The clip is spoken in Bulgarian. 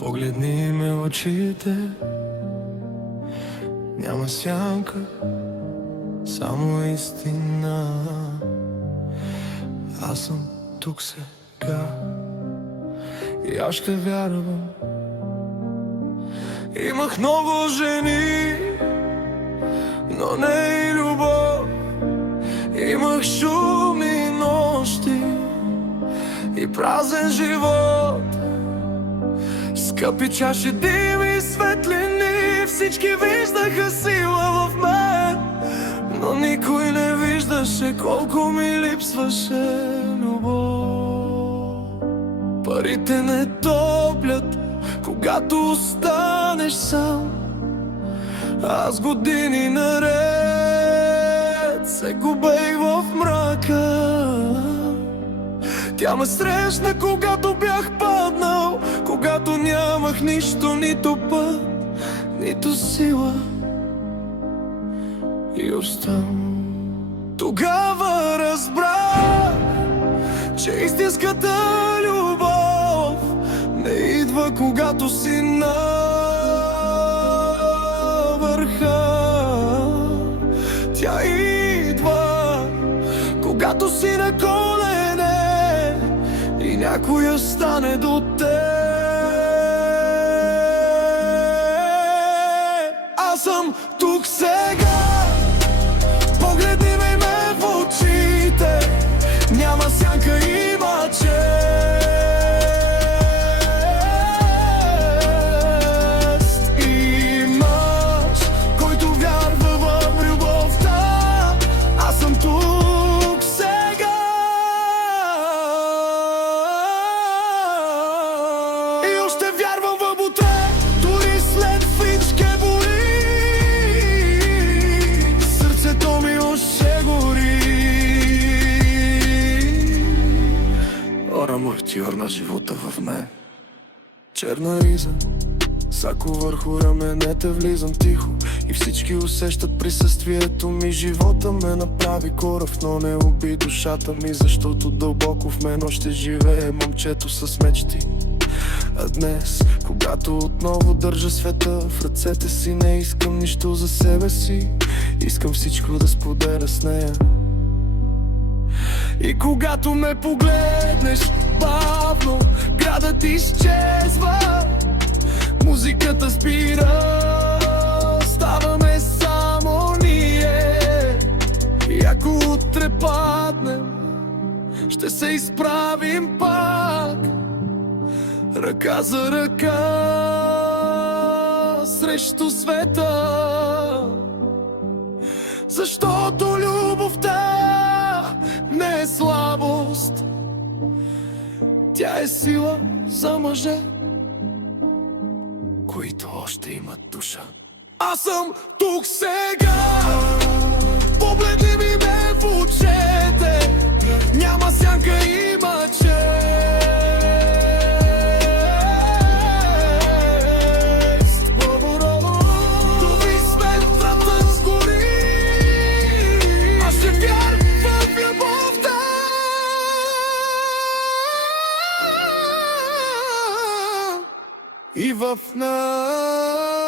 Погледни ме в очите, няма сянка, само истина. Аз съм тук сега и аз ще вярвам. Имах много жени, но не и любов. Имах шумни нощи и празен живот. Скъпи чаши, дим и светлини, всички виждаха сила в мен, но никой не виждаше колко ми липсваше любов. Парите не топлят, когато останеш сам. Аз години наред се губех в мрака. Тя ме срещна, когато бях паднал, когато нямах нищо, нито път, нито сила. И оставам. Тогава разбрах, че истинската любов не идва, когато си на върха. Тя идва, когато си на колене и някой остане до теб. Аз съм тук сега, погледни ме в очите, няма сянка, има чест. Имаш, който вярва в любовта. Аз съм тук сега и още вярвам в утре, дори след всички боли. Сърцето ми още гори. Ора мой, ти върна живота в мен. Черна риза, сако върху раменете, влизам тихо и всички усещат присъствието ми. Живота ме направи корав, но не уби душата ми, защото дълбоко в мен още живее момчето с мечти. А днес, когато отново държа света в ръцете си, не искам нищо за себе си, искам всичко да споделя с нея. И когато ме погледнеш бавно, градът изчезва, музиката спира, ставаме само ние. И ако утре паднем, ще се изправим пак, ръка за ръка срещу света. Защото любовта не е слабост, тя е сила за мъже, които още имат душа. Аз съм тук сега, погледни ми ме в очите, няма сянка, има чест. Дори светлата сгори, аз ще вярвам в любовта. И в нас